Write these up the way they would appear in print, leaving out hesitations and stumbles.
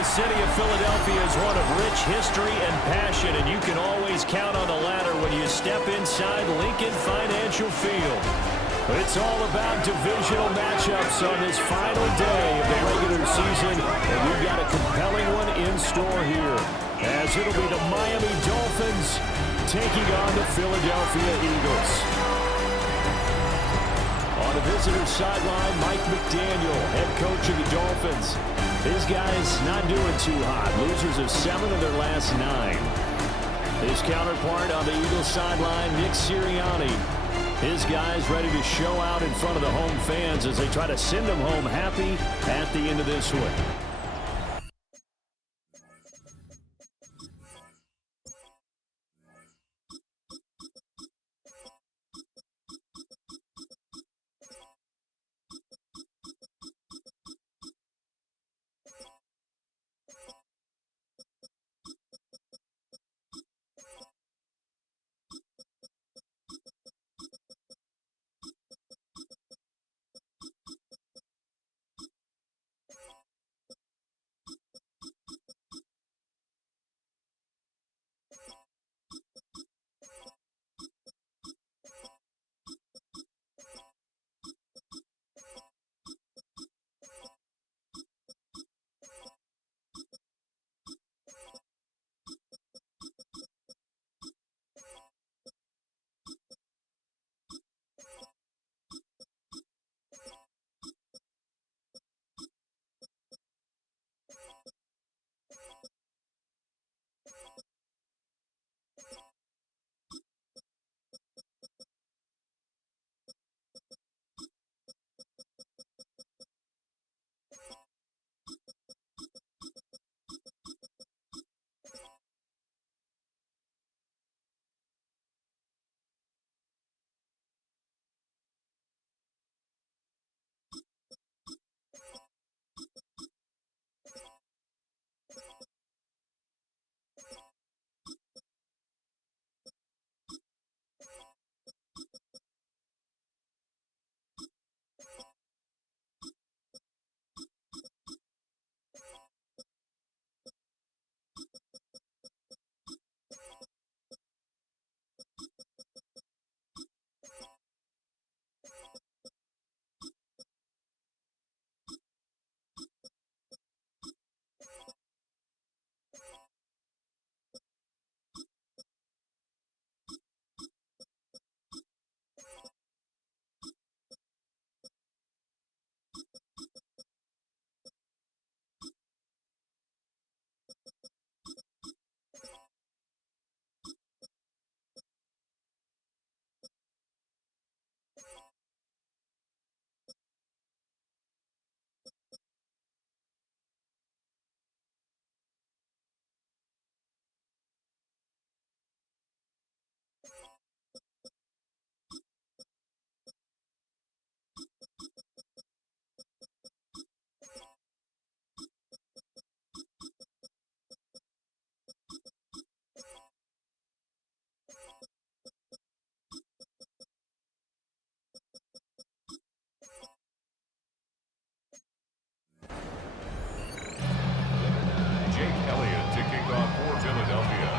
the city of Philadelphia is one of rich history and passion, and you can always count on the latter when you step inside Lincoln Financial Field. It's all about divisional matchups on this final day of the regular season, and we've got a compelling one in store here, as it'll be the Miami Dolphins taking on the Philadelphia Eagles. On the visitor's sideline, Mike McDaniel, head coach of the Dolphins. His guys not doing too hot. Losers of 7 of their last 9. His counterpart on the Eagles sideline, Nick Sirianni. His guys ready to show out in front of the home fans as they try to send them home happy at the end of this one.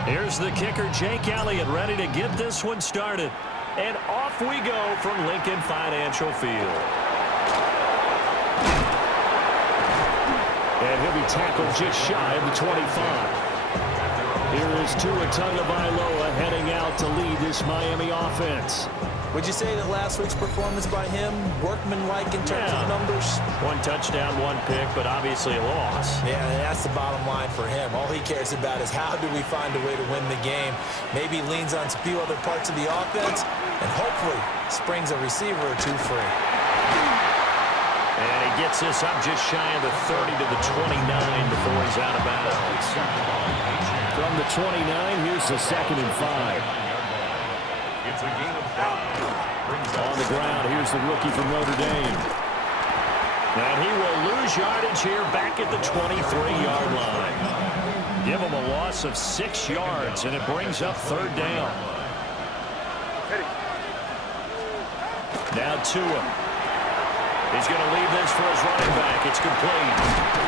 Here's the kicker, Jake Elliott, ready to get this one started. And off we go from Lincoln Financial Field. And he'll be tackled just shy of the 25. Here is Tua Tagovailoa heading out to lead this Miami offense. Would you say that last week's performance by him, workmanlike in terms of numbers? 1 touchdown, 1 pick, but obviously a loss. Yeah, that's the bottom line for him. All he cares about is how do we find a way to win the game. Maybe leans on a few other parts of the offense, and hopefully springs a receiver or 2 free. And he gets this up just shy of the 30 to the 29 before he's out of bounds. From the 29, here's the 2nd and 5. It's a gain of 5. On the ground, here's the rookie from Notre Dame. And he will lose yardage here back at the 23-yard line. Give him a loss of 6 yards, and it brings up 3rd down. Now Tua. He's going to leave this for his running back. It's complete.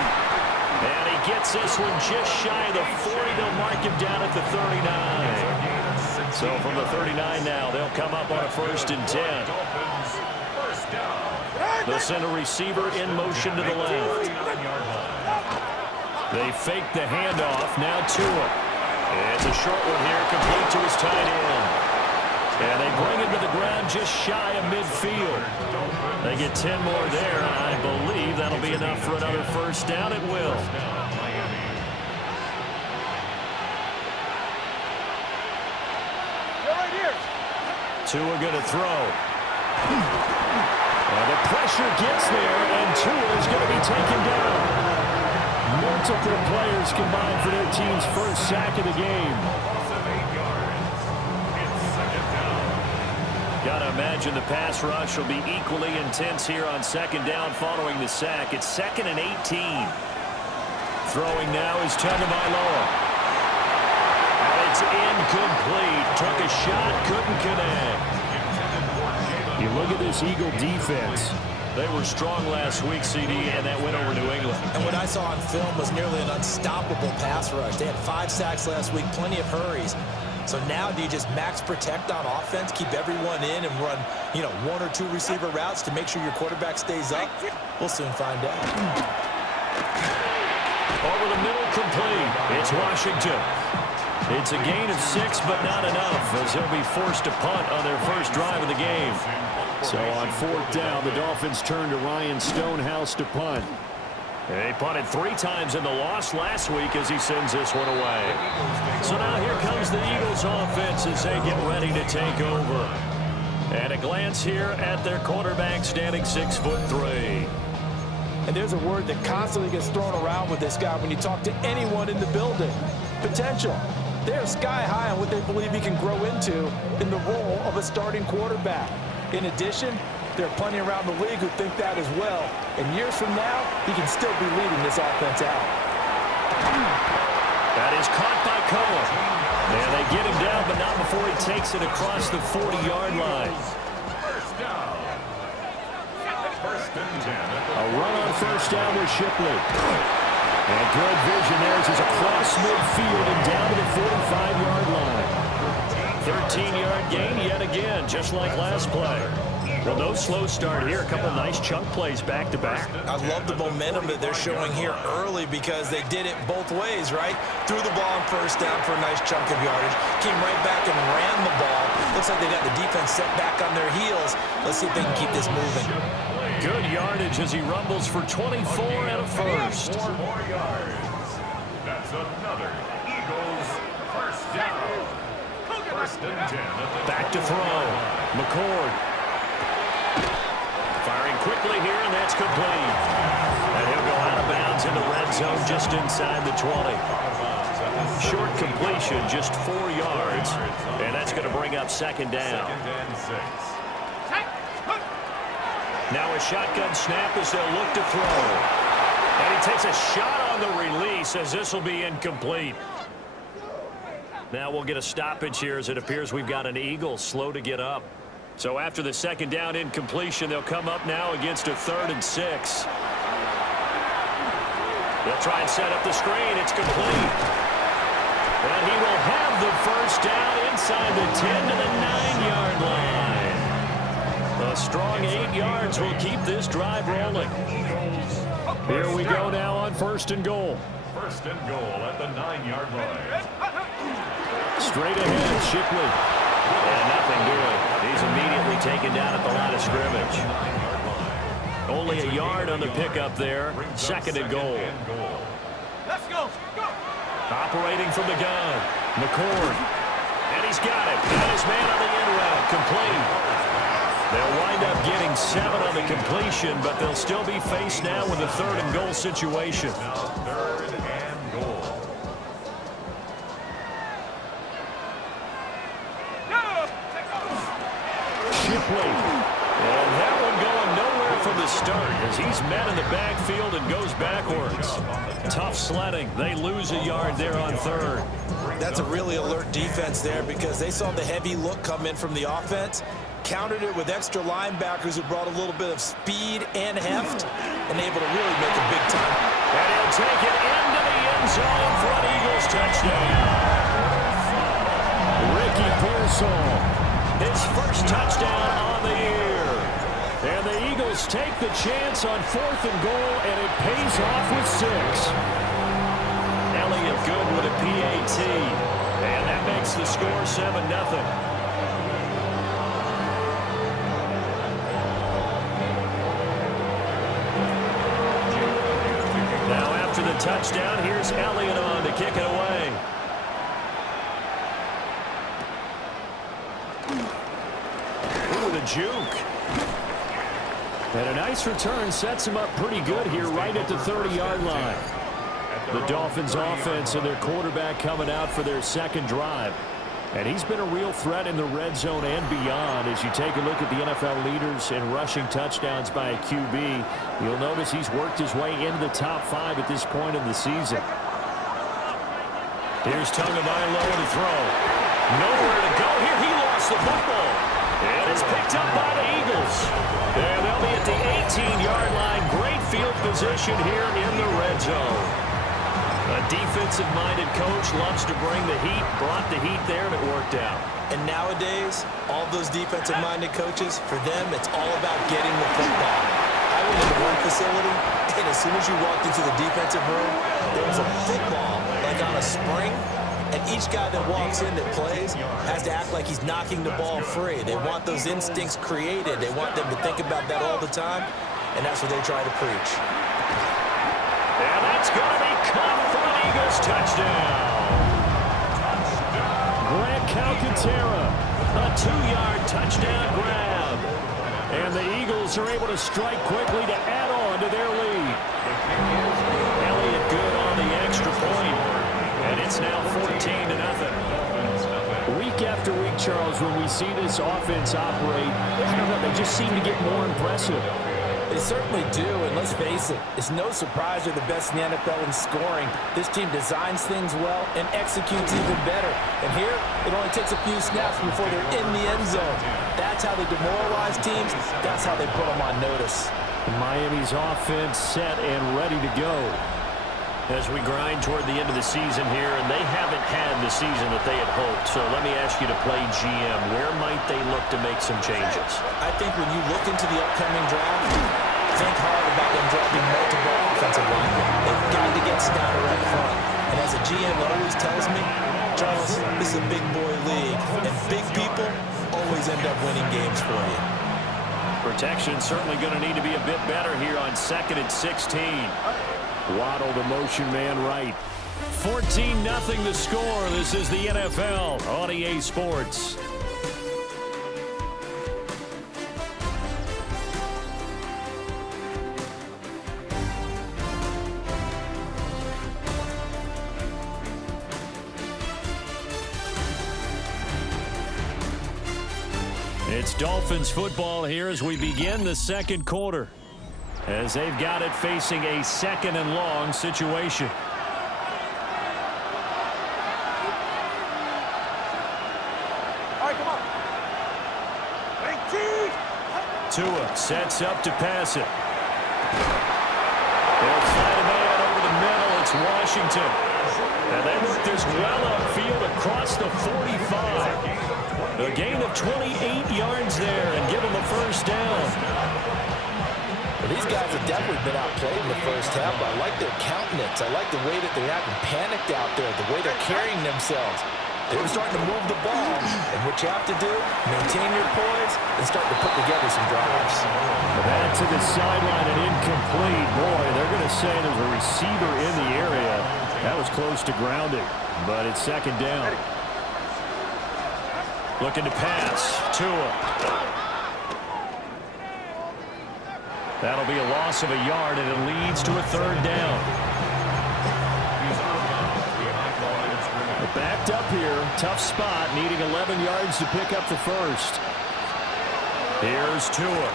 And he gets this one just shy of the 40. They'll mark him down at the 39. So from the 39 now, they'll come up on a 1st and 10. They'll send a receiver in motion to the left. They fake the handoff. Now Tua. It's a short one here, complete to his tight end. And they bring him to the ground just shy of midfield. They get 10 more there, and I believe that'll be enough for another 1st down. It will. Tua going to throw. Well, the pressure gets there, and Tua is going to be taken down. Multiple players combined for their team's 1st sack of the game. Got to imagine the pass rush will be equally intense here on 2nd down following the sack. It's 2nd and 18. Throwing now is Tagovailoa. And it's incomplete. Took a shot, couldn't connect. You look at this Eagle defense. They were strong last week, CD, and that went over New England. And what I saw on film was nearly an unstoppable pass rush. They had 5 sacks last week, plenty of hurries. So now do you just max protect on offense, keep everyone in, and run, 1 or 2 receiver routes to make sure your quarterback stays up? We'll soon find out. Over the middle, complete. It's Washington. It's a gain of 6, but not enough, as they'll be forced to punt on their 1st drive of the game. So on 4th down, the Dolphins turn to Ryan Stonehouse to punt. They punted 3 times in the loss last week as he sends this one away. So now here comes the Eagles offense as they get ready to take over. And a glance here at their quarterback standing 6'3". And there's a word that constantly gets thrown around with this guy when you talk to anyone in the building. Potential. They're sky high on what they believe he can grow into in the role of a starting quarterback. In addition, there are plenty around the league who think that as well. And years from now, he can still be leading this offense out. That is caught by Cohen. And they get him down, but not before he takes it across the 40-yard line. A run on 1st down with Shipley. And good vision there as he's across midfield and down to the 45-yard line. 13-yard gain yet again, just like last play. Well, no slow start here. A couple nice chunk plays back-to-back. I love the momentum that they're showing here early because they did it both ways, right? Threw the ball on 1st down for a nice chunk of yardage. Came right back and ran the ball. Looks like they got the defense set back on their heels. Let's see if they can keep this moving. Good yardage as he rumbles for 24 and a 1st. 4 more yards. That's another Eagles 1st down. 1st and 10. Back to throw. McCord. Firing quickly here, and that's complete. And he'll go out of bounds in the red zone just inside the 20. Short completion, just 4 yards. And that's going to bring up 2nd down. 2nd and 6. Now a shotgun snap as they'll look to throw. And he takes a shot on the release as this will be incomplete. Now we'll get a stoppage here as it appears we've got an Eagle slow to get up. So after the 2nd down incompletion, they'll come up now against a 3rd and 6. They'll try and set up the screen. It's complete. And he will have the 1st down inside the 10 to the 9-yard line. A strong 8 yards will keep this drive rolling. Here we go now on 1st and goal. 1st and goal at the 9-yard line. Straight ahead, Shipley. And nothing doing. He's immediately taken down at the line of scrimmage. Only a yard on the pickup there. 2nd and goal. Let's go. Operating from the gun. McCord. And he's got it. Got his man on the end route. Complete. They'll wind up getting 7 on the completion, but they'll still be faced now with a 3rd and goal situation. 3rd and goal. Shipley. And that one going nowhere from the start as he's met in the backfield and goes backwards. Tough sledding. They lose a yard there on 3rd. That's a really alert defense there because they saw the heavy look come in from the offense, countered it with extra linebackers who brought a little bit of speed and heft, and able to really make a big time. And he'll take it into the end zone for an Eagles touchdown. Ricky Pearsall, his first touchdown on the year. And the Eagles take the chance on 4th and goal, and it pays off with 6. Elliott good with a PAT. And that makes the score 7-0. Now after the touchdown, here's Elliott on to kick it away. Ooh, the juke. And a nice return sets him up pretty good here right at the 30-yard line. The Dolphins offense and their quarterback coming out for their second drive. And he's been a real threat in the red zone and beyond. As you take a look at the NFL leaders in rushing touchdowns by a QB, you'll notice he's worked his way into the top 5 at this point in the season. Here's Tagovailoa to throw. Nowhere to go here. He lost the football. And it's picked up by the Eagles. And they'll be at the 18-yard line. Great field position here in the red zone. A defensive-minded coach loves to bring the heat, brought the heat there, and it worked out. And nowadays, all those defensive-minded coaches, for them, it's all about getting the football. I went into one facility, and as soon as you walked into the defensive room, there was a football, like on a spring, and each guy that walks in that plays has to act like he's knocking the ball free. They want those instincts created. They want them to think about that all the time, and that's what they try to preach. And that's going to be caught for an Eagles touchdown. Grant Calcaterra, a 2-yard touchdown grab. And the Eagles are able to strike quickly to add on to their lead. Elliott good on the extra point. And it's now 14-0. Week after week, Charles, when we see this offense operate, I don't know, they just seem to get more impressive. They certainly do, and let's face it, it's no surprise they're the best in the NFL in scoring. This team designs things well and executes even better. And here, it only takes a few snaps before they're in the end zone. That's how they demoralize teams. That's how they put them on notice. Miami's offense set and ready to go as we grind toward the end of the season here, and they haven't had the season that they had hoped. So let me ask you to play GM. Where might they look to make some changes? I think when you look into the upcoming draft, think hard about them drafting multiple offensive linemen. They've got to get stouter up front. And as a GM always tells me, Charles, this is a big boy league, and big people always end up winning games for you. Protection certainly going to need to be a bit better here on 2nd and 16. Waddle the motion man right. 14-0 the score. This is the NFL on EA Sports. It's Dolphins football here as we begin the second quarter, as they've got it facing a 2nd and long situation. All right, come on. Tua sets up to pass it. They'll find a man over the middle. It's Washington. And they work this well upfield across the 45. A gain of 28 yards there and give them the first down. Well, these guys have definitely been outplayed in the first half, but I like their countenance. I like the way that they're acting panicked out there, the way they're carrying themselves. They're starting to move the ball, and what you have to do, maintain your poise and start to put together some drives. Back to the sideline and incomplete. Boy, they're going to say there's a receiver in the area. That was close to grounding, but it's 2nd down. Looking to pass. Tua. That'll be a loss of a yard, and it leads to a 3rd down. Backed up here. Tough spot, needing 11 yards to pick up the first. Here's Tua.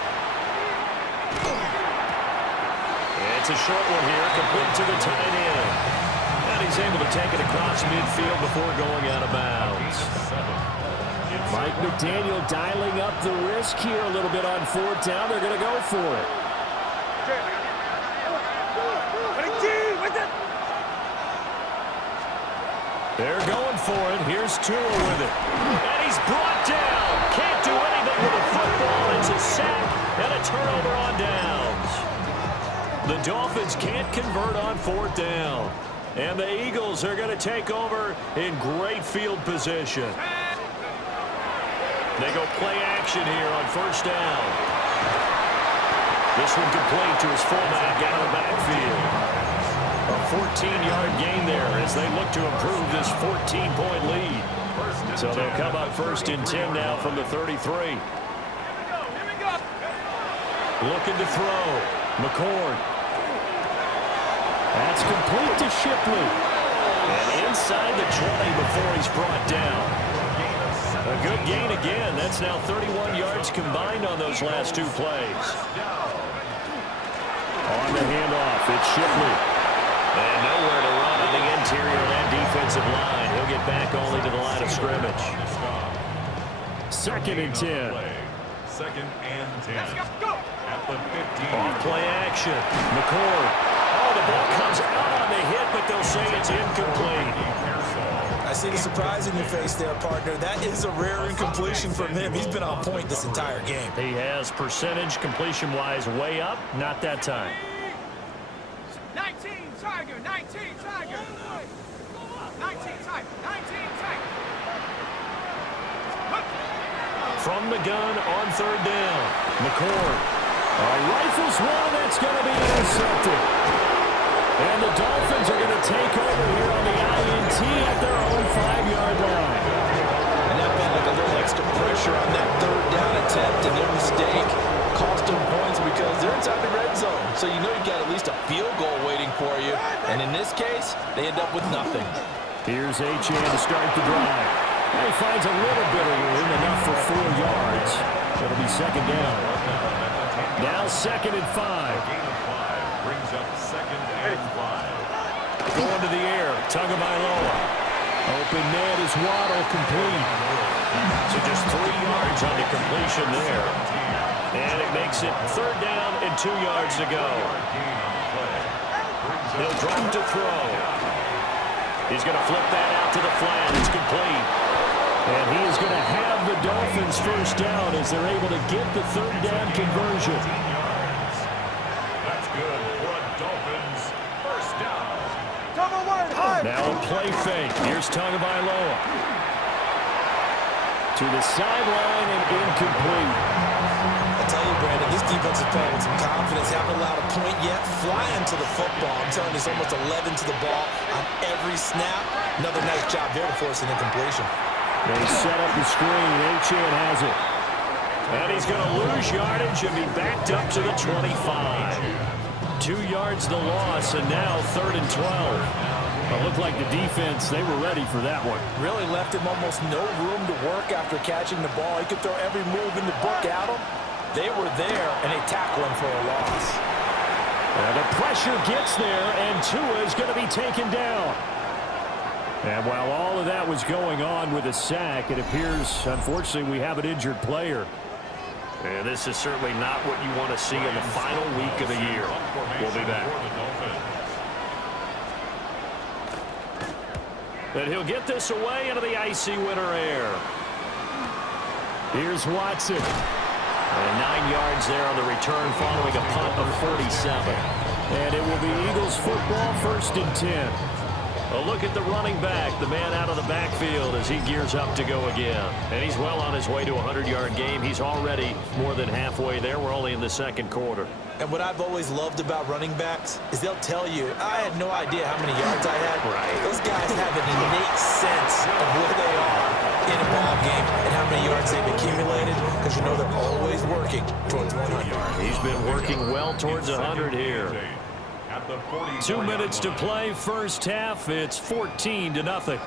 It's a short one here, complete to the tight end. And he's able to take it across midfield before going out of bounds. Mike McDaniel dialing up the risk here a little bit on 4th down. They're going to go for it. They're going for it. Here's Tua with it. And he's brought down. Can't do anything with the football. It's a sack and a turnover on downs. The Dolphins can't convert on 4th down. And the Eagles are going to take over in great field position. They go play action here on 1st down. This one complete to his fullback out of the backfield. A 14-yard gain there as they look to improve this 14-point lead. So they'll come up 1st and 10 now from the 33. Looking to throw. McCord. That's complete to Shipley. And inside the 20 before he's brought down. A good gain again. That's now 31 yards combined on those last 2 plays. On the handoff, it's Shipley. And nowhere to run on the interior of that defensive line. He'll get back only to the line of scrimmage. 2nd and 10. 2nd and 10. At the 15. Off play action. McCord. Oh, the ball comes out on the hit, but they'll say it's incomplete. I see the surprise in your face there, partner. That is a rare incompletion from him. He's been on point this entire game. He has percentage completion-wise way up. Not that time. 19 Tiger, 19 Tiger. 19 Tiger, 19 Tiger. From the gun on 3rd down. McCord. Rifles one that's going to be intercepted. And the Dolphins are going to take over here on the INT at their own 5-yard line. And that felt like a little extra pressure on that 3rd down attempt, and their mistake cost them points because they're inside the red zone. So you know you've got at least a field goal waiting for you. And in this case, they end up with nothing. Here's Achane to start the drive. And he finds a little bit of room, enough for 4 yards. It'll be 2nd down. Now 2nd and 5. Gain of 5 brings up 2nd and 5. Going to the air, Tagovailoa. Open net is Waddle, complete. So just 3 yards on the completion there. And it makes it 3rd down and 2 yards to go. He'll drop to throw. He's going to flip that out to the flat. It's complete. And he is going to have the Dolphins 1st down as they're able to get the 3rd down conversion. That's good for a Dolphins 1st down. Now a play fake. Here's Tagovailoa. To the sideline and incomplete. I tell you, Brandon, this defense is playing with some confidence. Haven't allowed a point yet. Flying to the football. I'm telling you, it's almost 11 to the ball on every snap. Another nice job there to force an incompletion. They set up the screen. Achane has it. And he's going to lose yardage and be backed up to the 25. 2 yards the loss, and now 3rd and 12. It looked like the defense, they were ready for that one. Really left him almost no room to work after catching the ball. He could throw every move in the book at him. They were there, and they tackle him for a loss. And the pressure gets there, and Tua is going to be taken down. And while all of that was going on with a sack, it appears, unfortunately, we have an injured player. And this is certainly not what you want to see in the final week of the year. We'll be back. And he'll get this away into the icy winter air. Here's Watson. And 9 yards there on the return following a punt of 47. And it will be Eagles football 1st and 10. A look at the running back, the man out of the backfield as he gears up to go again. And he's well on his way to a 100-yard game. He's already more than halfway there. We're only in the 2nd quarter. And what I've always loved about running backs is they'll tell you, I had no idea how many yards I had. Right. Those guys have an innate sense of where they are in a ball game and how many yards they've accumulated, because you know they're always working towards 100. He's been working well towards 100 here. 2 minutes to play, 1st half. It's 14-0.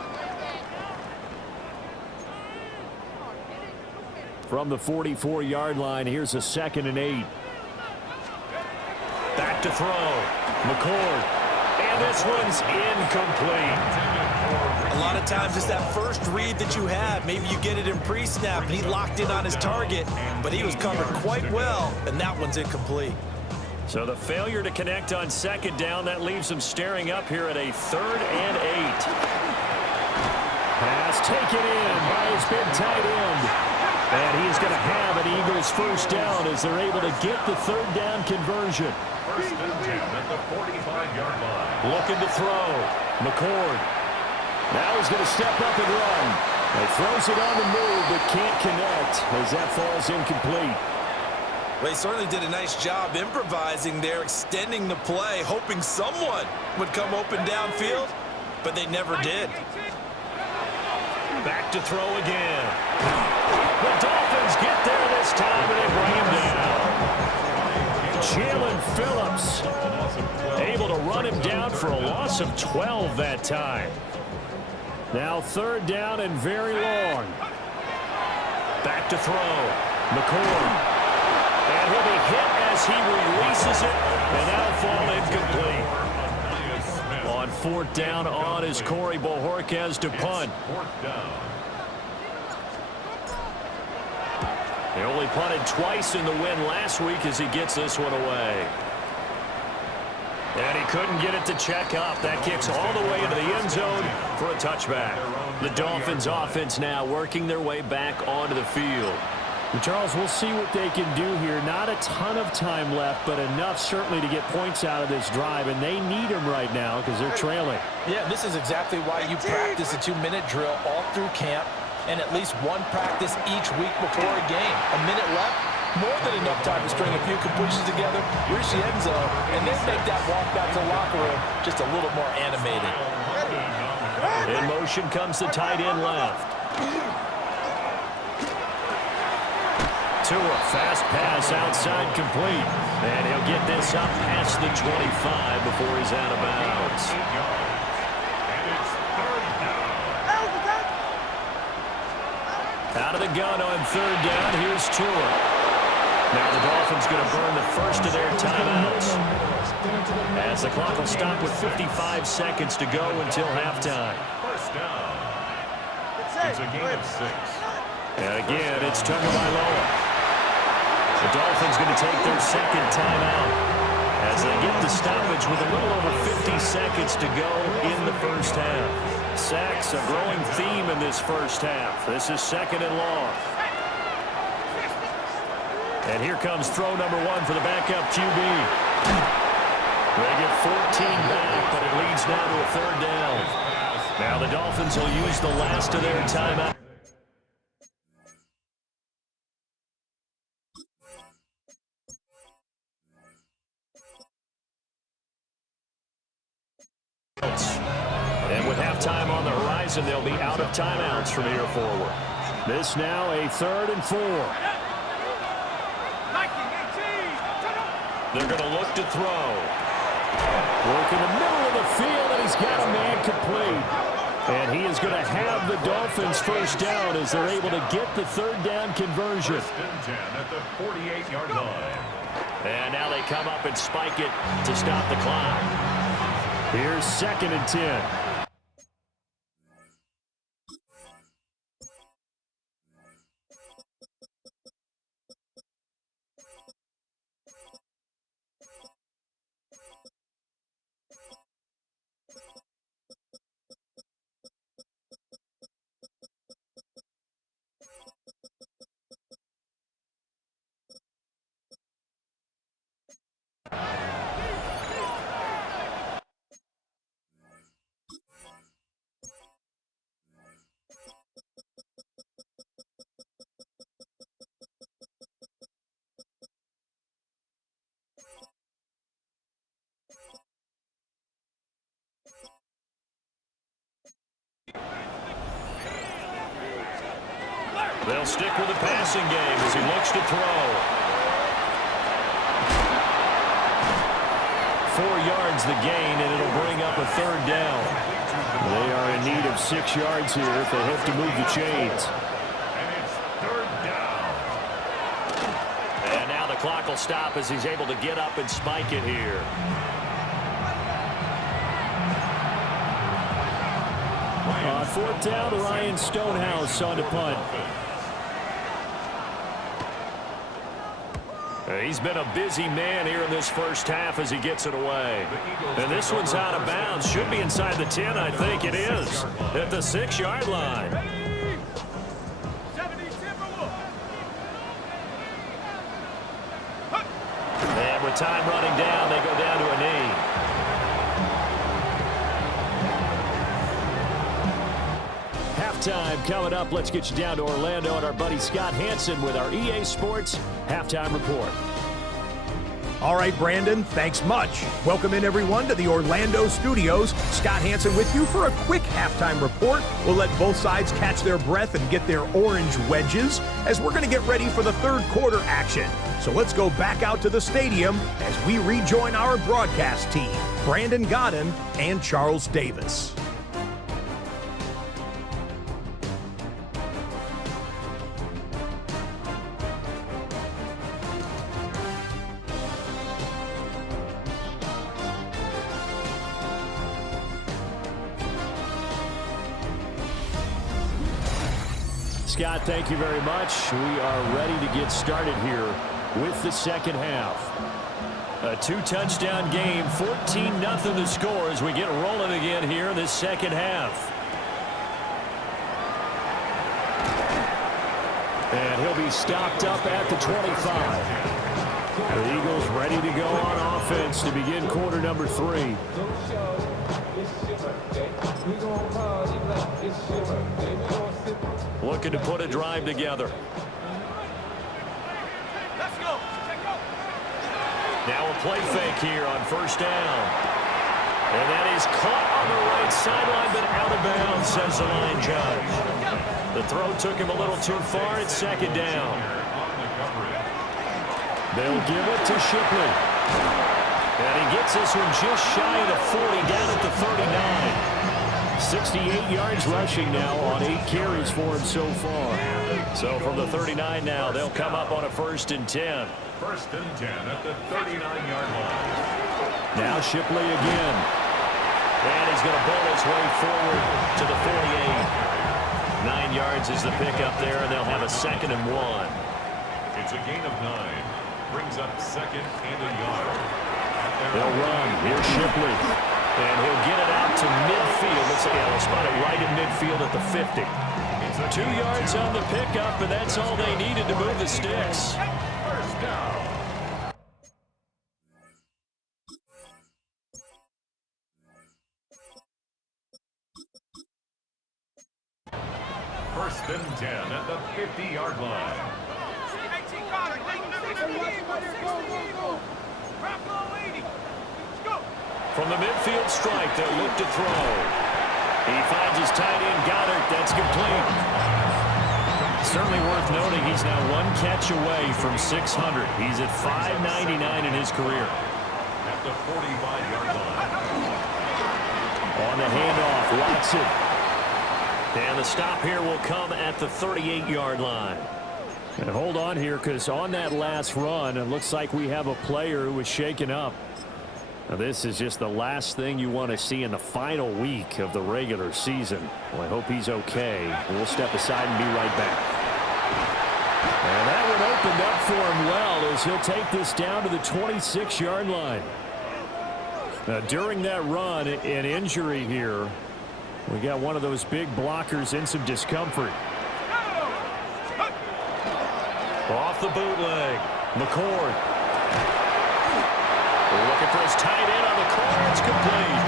From the 44-yard line, here's a 2nd and 8. Back to throw. McCord. And this one's incomplete. A lot of times it's that first read that you have. Maybe you get it in pre-snap, and he locked in on his target, but he was covered quite well, and that one's incomplete. So the failure to connect on 2nd down, that leaves him staring up here at a 3rd and 8. Pass taken in by his big tight end. And he is going to have an Eagles first down as they're able to get the third down conversion. First and 10 at the 45-yard line. Looking to throw. McCord. Now he's going to step up and run. He throws it on the move, but can't connect as that falls incomplete. Well, he certainly did a nice job improvising there, extending the play, hoping someone would come open downfield, but they never did. Back to throw again. The Dolphins get there this time, and they bring him down. Jalen Phillips able to run him down for a loss of 12 that time. Now third down and very long. Back to throw. McCord. And he'll be hit as he releases it, and that'll fall incomplete. On fourth down on is Corey Bojorquez to punt. Fourth down. He only punted twice in the win last week as he gets this one away. And he couldn't get it to check up. That kicks all the way into the end zone for a touchback. The Dolphins offense now working their way back onto the field. Charles, we'll see what they can do here. Not a ton of time left, but enough certainly to get points out of this drive, and they need them right now because they're trailing. Yeah, this is exactly why you practice a 2-minute drill all through camp and at least one practice each week before a game. A minute left, more than enough time to string a few completions together, reach the end zone, and then make that walk back to the locker room just a little more animated. In motion comes the tight end left. To a fast pass outside complete. And he'll get this up past the 25 before he's out of bounds. And it's third down. Out of the gun on third down, here's Tua. Now the Dolphins going to burn the first of their timeouts. As the clock will stop with 55 seconds to go until halftime. First down. It's a gain of 6. And again, it's Tagovailoa. The Dolphins going to take their second timeout as they get the stoppage with a little over 50 seconds to go in the first half. Sacks, a growing theme in this first half. This is second and long. And here comes throw number 1 for the backup QB. They get 14 back, but it leads now to a third down. Now the Dolphins will use the last of their timeout. And with halftime on the horizon, they'll be out of timeouts from here forward. This now a 3rd and 4. They're going to look to throw. Work in the middle of the field, and he's got a man complete. And he is going to have the Dolphins first down as they're able to get the third down conversion. First and 10 at the 48-yard line. And now they come up and spike it to stop the clock. Here's 2nd and 10. They'll stick with the passing game as he looks to throw. 4 yards the gain, and it'll bring up a third down. They are in need of 6 yards here if they hope to move the chains. And it's third down. And now the clock will stop as he's able to get up and spike it here. On 4th down, Ryan Stonehouse on to punt. He's been a busy man here in this first half as he gets it away. And this one's out of bounds. Should be inside the 10, I think it is. At the 6-yard line. And with time running down, they go down to a knee. Halftime coming up. Let's get you down to Orlando and our buddy Scott Hansen with our EA Sports Halftime Report. All right, Brandon, thanks much. Welcome in, everyone, to the Orlando studios. Scott Hansen with you for a quick halftime report. We'll let both sides catch their breath and get their orange wedges as we're going to get ready for the third quarter action. So let's go back out to the stadium as we rejoin our broadcast team, Brandon Godden and Charles Davis. Scott, thank you very much. We are ready to get started here with the second half. A 2-touchdown game, 14-0 the score as we get rolling again here in this second half. And he'll be stopped up at the 25. The Eagles ready to go on offense to begin quarter number 3. Looking to put a drive together. Let's go. Now a play fake here on first down. And that is caught on the right sideline, but out of bounds, says the line judge. The throw took him a little too far. It's second down. They'll give it to Shipley. And he gets this one just shy of the 40, down at the 39. 68 yards rushing now on 8 carries for him so far. So from the 39 now, they'll come up on a 1st and 10. 1st and 10 at the 39-yard line. Now Shipley again. And he's going to bowl his way forward to the 48. 9 yards is the pickup there, and they'll have a 2nd and 1. It's a gain of 9. Brings up 2nd and a yard. They'll run. Here's Shipley. And he'll get it out to midfield. Let's see, he'll spot it right in midfield at the 50. 2 yards on the pickup, and that's all they needed to move the sticks. First down. First and 10 at the 50-yard line. 18 Carter, 80. Go. From the midfield strike, they'll look to throw. He finds his tight end, Goddard. That's complete. Certainly worth noting he's now 1 catch away from 600. He's at 599 in his career. At the 45-yard line. On the handoff, Watson. And the stop here will come at the 38-yard line. And hold on here, because on that last run, it looks like we have a player who was shaken up. Now, this is just the last thing you want to see in the final week of the regular season. Well, I hope he's okay. We'll step aside and be right back. And that one opened up for him well as he'll take this down to the 26-yard line. Now, during that run, an injury here. We got one of those big blockers in some discomfort. Off the bootleg. McCord. Looking for his tight end on the corner. It's complete.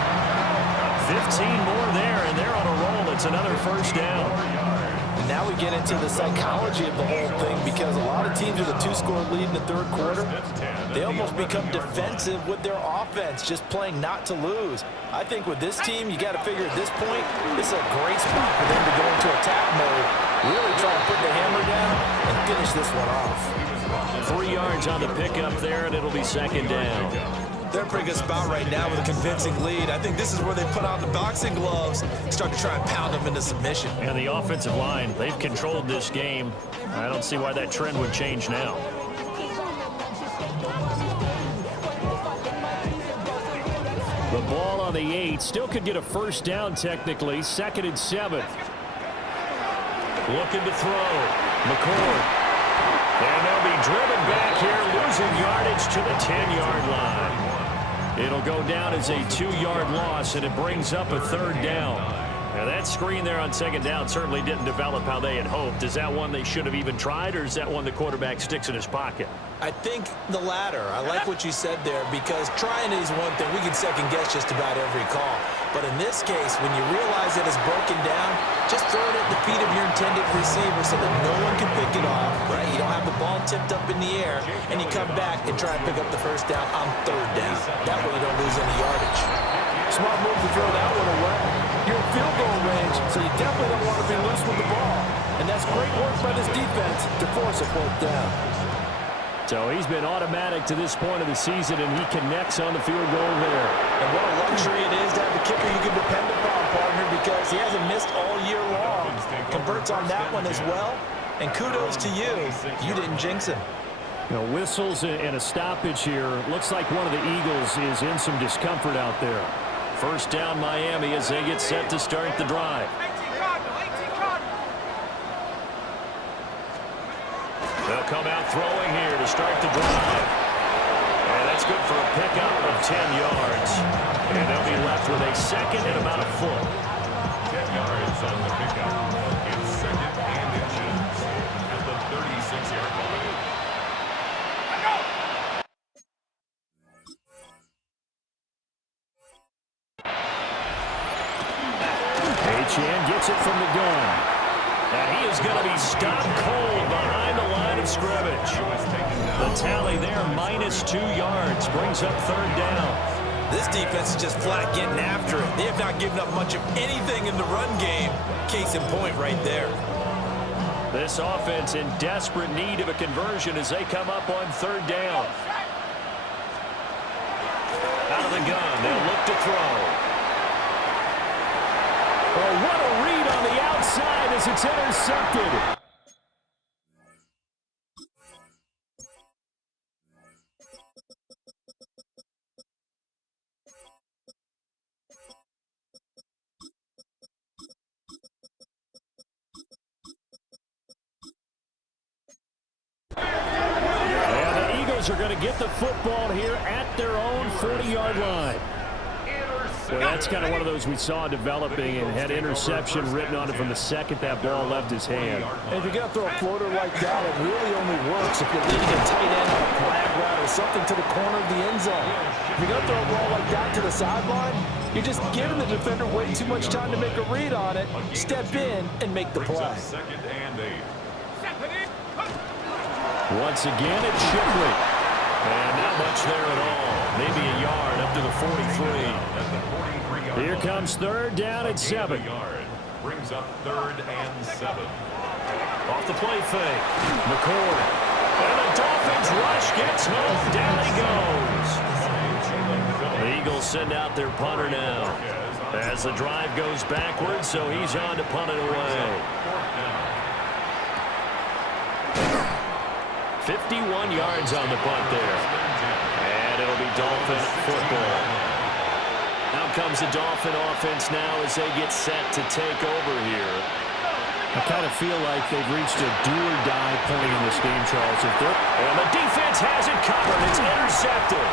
15 more there, and they're on a roll. It's another first down. And now we get into the psychology of the whole thing, because a lot of teams with a 2-score lead in the third quarter, they almost become defensive with their offense, just playing not to lose. I think with this team, you got to figure at this point, this is a great spot for them to go into attack mode, really try to put the hammer down and finish this one off. 3 yards on the pickup there, and it'll be second down. They're in a pretty good spot right now with a convincing lead. I think this is where they put on the boxing gloves and start to try and pound them into submission. And the offensive line, they've controlled this game. I don't see why that trend would change now. The ball on the 8, still could get a first down technically. 2nd and 7. Looking to throw. McCord. And they'll be driven back here, losing yardage to the 10-yard line. It'll go down as a 2-yard loss, and it brings up a third down. Now, that screen there on second down certainly didn't develop how they had hoped. Is that one they should have even tried, or is that one the quarterback sticks in his pocket? I think the latter. I like what you said there, because trying is one thing. We can second-guess just about every call. But in this case, when you realize that it's broken down, just throw it at the feet of your intended receiver so that no one can pick it off, right? You don't have the ball tipped up in the air, and you come back and try and pick up the first down on third down. That way you don't lose any yardage. Smart move to throw that one away. You're in field goal range, so you definitely don't want to be loose with the ball. And that's great work by this defense to force a fourth down. So he's been automatic to this point of the season, and he connects on the field goal there. And what a luxury it is to have a kicker you can depend upon, partner, because he hasn't missed all year long. Converts on that one as well. And kudos to you. You didn't jinx him. You know, whistles and a stoppage here. Looks like one of the Eagles is in some discomfort out there. First down, Miami, as they get set to start the drive. 18 Cardinal, 18 Cardinal. They'll come out throwing here to start the drive. And that's good for a pickup of 10 yards. And they'll be left with a second and about a foot. 10 yards on the pickup. It's second and inches at the 36-yard line. Chan gets it from the gun. And he is going to be stopped cold behind the line of scrimmage. The tally there, -2 yards, brings up third down. This defense is just flat getting after it. They have not given up much of anything in the run game. Case in point right there. This offense in desperate need of a conversion as they come up on third down. Out of the gun, they'll look to throw. Oh, what a read on the outside as it's intercepted. And the Eagles are going to get the football here at their own 40-yard line. Well, that's kind of one of those we saw developing and had interception written on it from the second that ball left his hand. And if you're going to throw a floater like that, it really only works if you're leading a tight end on a flag route or something to the corner of the end zone. If you're going to throw a ball like that to the sideline, you're just giving the defender way too much time to make a read on it. Step in and make the play. Second and 8. Once again, it's Shipley. And not much there at all. Maybe a yard up to the 43. Here comes third down at 7. Brings up third and 7. Off the play fake. McCord. And the Dolphins rush gets home. Down he goes. The Eagles send out their punter now. As the drive goes backwards, so he's on to punt it away. 51 yards on the punt there. And it'll be Dolphin football. Out comes the Dolphin offense now as they get set to take over here. I kind of feel like they've reached a do-or-die point in this game, Charles. And the defense has it covered. It's intercepted.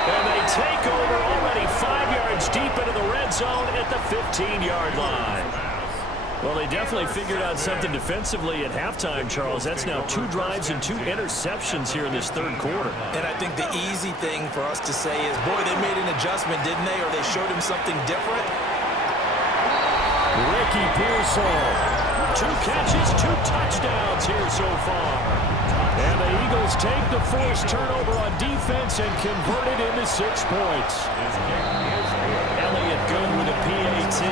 And they take over already 5 yards deep into the red zone at the 15-yard line. Well, they definitely figured out something defensively at halftime, Charles. That's now 2 drives and 2 interceptions here in this third quarter. And I think the easy thing for us to say is, boy, they made an adjustment, didn't they? Or they showed him something different. Ricky Pearsall. 2 catches, 2 touchdowns here so far. And the Eagles take the forced turnover on defense and convert it into 6 points. Elliott good with a PAT.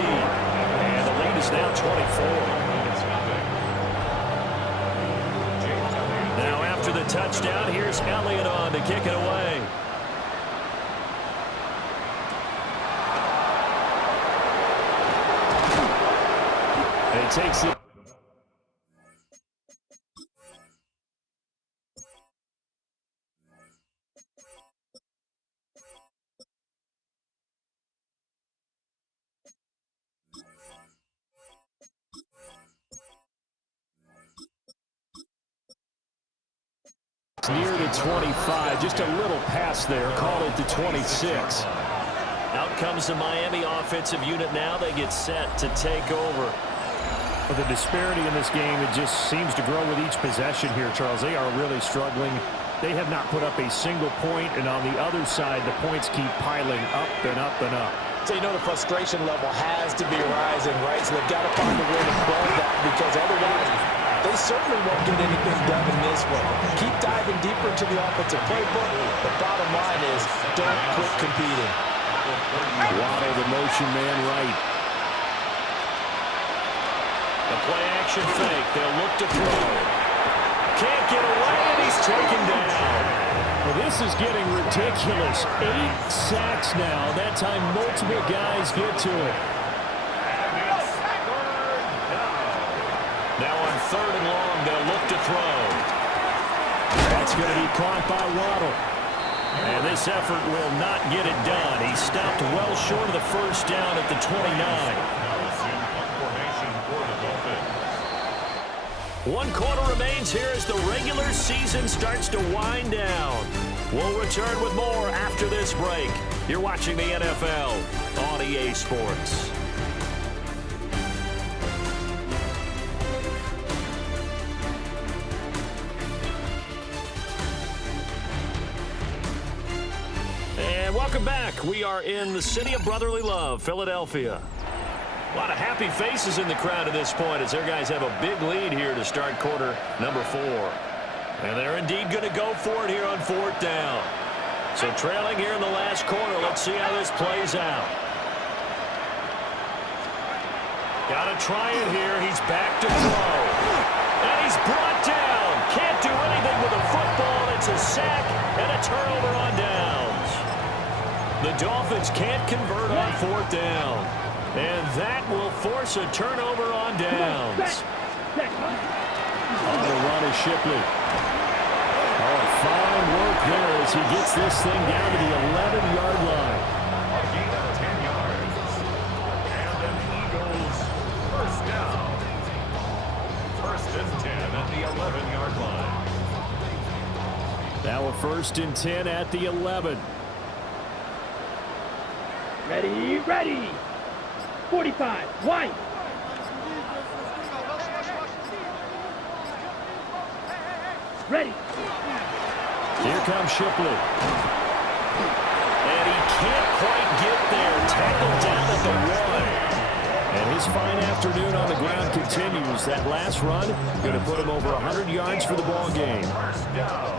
And the lead is now 24. Now after the touchdown, here's Elliott on to kick it away. And he takes it. the 25. Just a little pass there. Call it the 26. Out comes the Miami offensive unit now. They get set to take over. Well, the disparity in this game, it just seems to grow with each possession here, Charles. They are really struggling. They have not put up a single point, and on the other side, the points keep piling up and up and up. So you know the frustration level has to be rising, right? So they've got to find a way to quell that, because otherwise they certainly won't get anything done in this one. Keep diving deeper into the offensive playbook. The bottom line is don't quit competing. Waddle, the motion man right. The play action fake. They'll look to throw. Can't get away, and he's taken down. Well, this is getting ridiculous. 8 sacks now. That time multiple guys get to it. Now on 3rd and long, they'll look to throw. That's going to be caught by Waddle. And this effort will not get it done. He stopped well short of the first down at the 29. 1 quarter remains here as the regular season starts to wind down. We'll return with more after this break. You're watching the NFL on EA Sports. And welcome back. We are in the city of brotherly love, Philadelphia. A lot of happy faces in the crowd at this point as their guys have a big lead here to start quarter number 4. And they're indeed going to go for it here on 4th down. So trailing here in the last quarter. Let's see how this plays out. Got to try it here. He's back to throw. And he's brought down. Can't do anything with a football. It's a sack and a turnover on downs. The Dolphins can't convert on 4th down. And that will force a turnover on downs. On the run is Shipley. Oh, fine work there as he gets this thing down to the 11-yard line. A gain of 10 yards. And the Eagles first down. 1st and 10 at the 11-yard line. Now a 1st and 10 at the 11. Ready, ready. 45, wide. Ready. Here comes Shipley. And he can't quite get there. Tackled down at the 1. And his fine afternoon on the ground continues. That last run going to put him over 100 yards for the ball game. First down.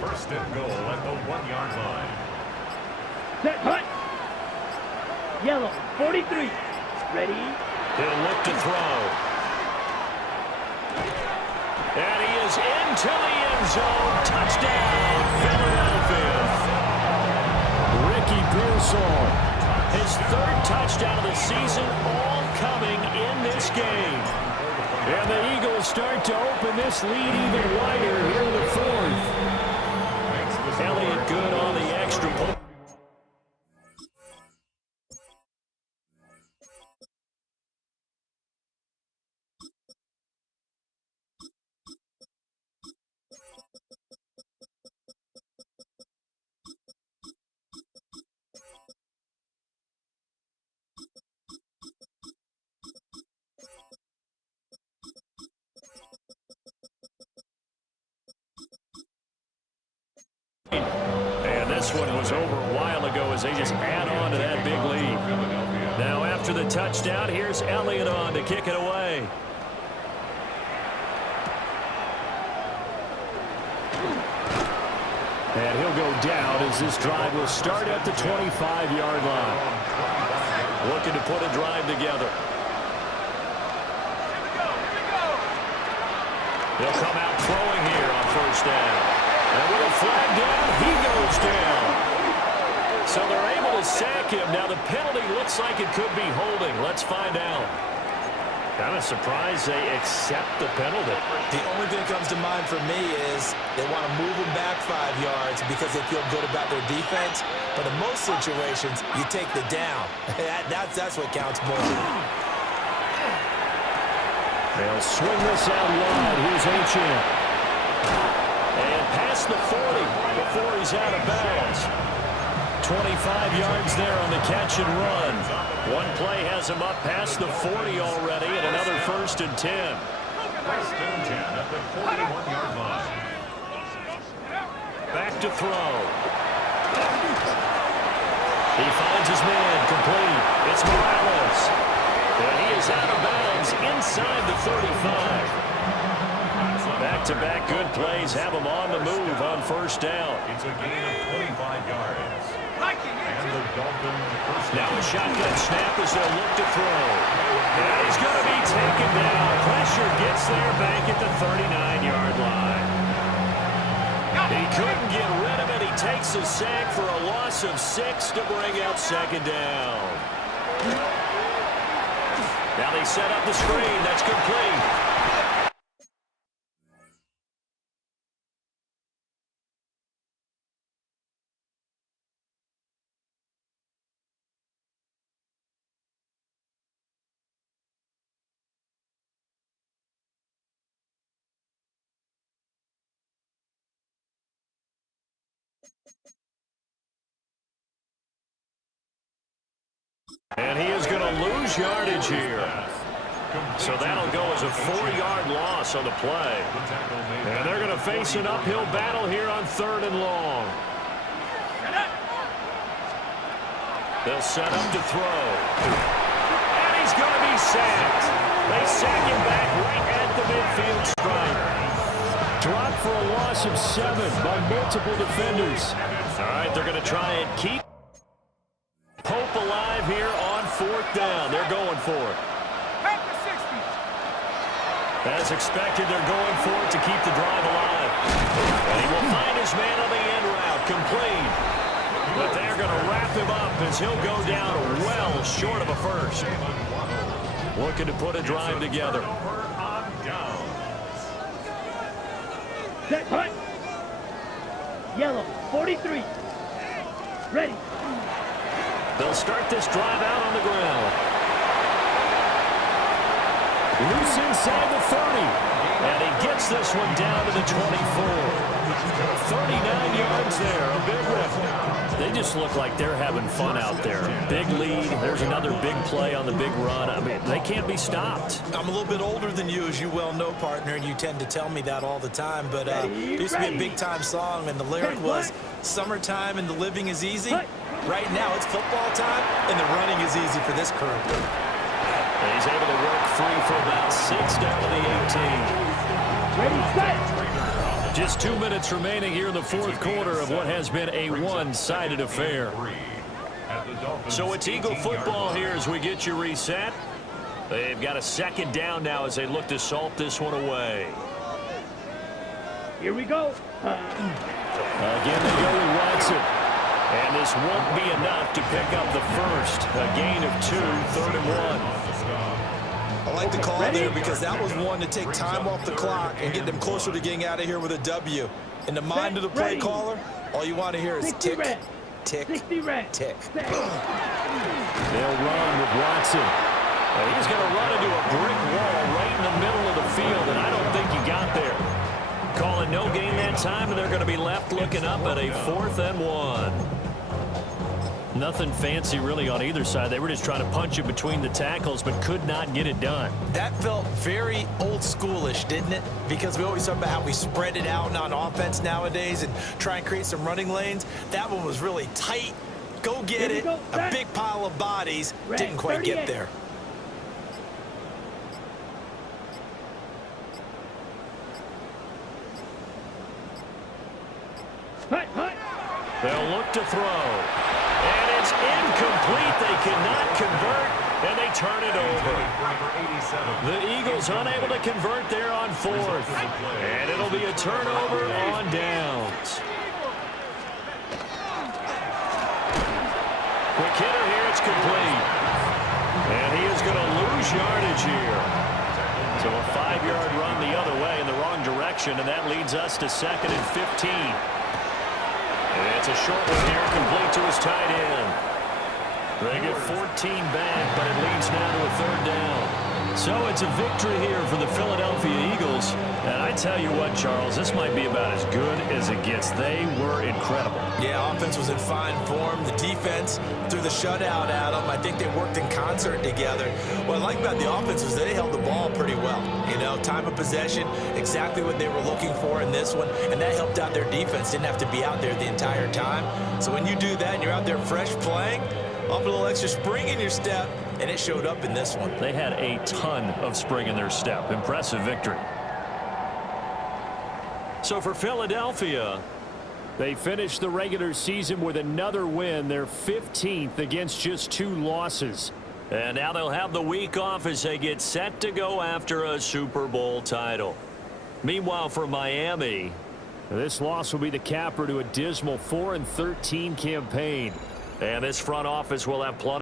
1st and goal at the 1-yard line. Set, hut. Yellow, 43. Ready. He'll look to throw. And he is into the end zone. Touchdown, Philadelphia. Ricky Pearsall, his 3rd touchdown of the season, all coming in this game. And the Eagles start to open this lead even wider here in the 4th. Elliott good on the extra point. And this one was over a while ago as they just add on to that big lead. Now after the touchdown, here's Elliott on to kick it away. And he'll go down as this drive will start at the 25-yard line. Looking to put a drive together. He'll come out throwing here on 1st down. And with a flag down, he goes down. So they're able to sack him. Now the penalty looks like it could be holding. Let's find out. Kind of surprised they accept the penalty. The only thing that comes to mind for me is they want to move him back 5 yards because they feel good about their defense. But in most situations, you take the down. That's what counts more. They'll swing this out wide. Here's Achane. And past the 40 before he's out of bounds. 25 yards there on the catch and run. One play has him up past the 40 already, and another 1st and 10. 1st and 10 at the 41-yard line. Back to throw. He finds his man, complete. It's Morales. And he is out of bounds inside the 35. Back-to-back good plays have him on the move on 1st down. It's a gain of 25 yards. And the Dolphins first Now a shotgun snap as they'll look to throw. And he's going to be taken down. Pressure gets there back at the 39-yard line. He couldn't get rid of it. He takes a sack for a loss of 6 to bring up 2nd down. Now they set up the screen. That's complete. And he is going to lose yardage here. So that'll go as a 4-yard loss on the play. And they're going to face an uphill battle here on 3rd and long. They'll set up to throw. And he's going to be sacked. They sack him back right at the midfield stripe. Dropped for a loss of 7 by multiple defenders. All right, they're going to try and keep Pope alive here on 4th down. They're going for it. As expected, they're going for it to keep the drive alive. And he will find his man on the end route, complete. But they're going to wrap him up as he'll go down well short of a 1st. Looking to put a drive together. Set, punt. Yellow, 43. Ready. They'll start this drive out on the ground. Loose inside the 30. And he gets this one down to the 24. 39 yards there, a big rip. They just look like they're having fun out there. Big lead. There's another big play on the big run. I mean, they can't be stopped. I'm a little bit older than you, as you well know, partner, and you tend to tell me that all the time. But it used to be a big-time song, and the lyric was, "Summertime and the living is easy." Right now, it's football time, and the running is easy for this crew. And he's able to work free for about 6 down to the 18. Ready, set. Just 2 minutes remaining here in the 4th quarter of what has been a one-sided affair. So it's Eagle football here as we get you reset. They've got a 2nd down now as they look to salt this one away. Here we go. Again, they go with Watson. And this won't be enough to pick up the 1st. A gain of 2, 3rd and 1. I like the call there because that was one to take time off the clock and get them closer to getting out of here with a W. In the mind of the play caller, all you want to hear is tick, tick, tick. They'll run with Watson. And he's going to run into a brick wall right in the middle of the field, and I don't think he got there. Calling no gain that time, and they're going to be left looking up at a 4th and 1. Nothing fancy really on either side. They were just trying to punch it between the tackles, but could not get it done. That felt very old schoolish, didn't it? Because we always talk about how we spread it out on offense nowadays and try and create some running lanes. That one was really tight. Go get it. A big pile of bodies. Didn't quite get there. They'll look to throw. And it's incomplete. They cannot convert, and they turn it over. The Eagles unable to convert there on 4th. And it'll be a turnover on downs. Quick hitter here. It's complete. And he is going to lose yardage here. So a 5-yard run the other way in the wrong direction, and that leads us to 2nd and 15. And it's a short one here, complete to his tight end. They get 14 back, but it leads now to a 3rd down. So it's a victory here for the Philadelphia Eagles. And I tell you what, Charles, this might be about as good as it gets. They were incredible. Yeah, offense was in fine form. The defense threw the shutout at them. I think they worked in concert together. What I like about the offense was they held the ball pretty well. You know, time of possession, exactly what they were looking for in this one. And that helped out their defense. Didn't have to be out there the entire time. So when you do that and you're out there fresh playing, up a little extra spring in your step, and it showed up in this one. They had a ton of spring in their step. Impressive victory. So for Philadelphia, they finished the regular season with another win. They're 15th against just 2 losses. And now they'll have the week off as they get set to go after a Super Bowl title. Meanwhile, for Miami, this loss will be the capper to a dismal 4-13 campaign. And this front office will have plenty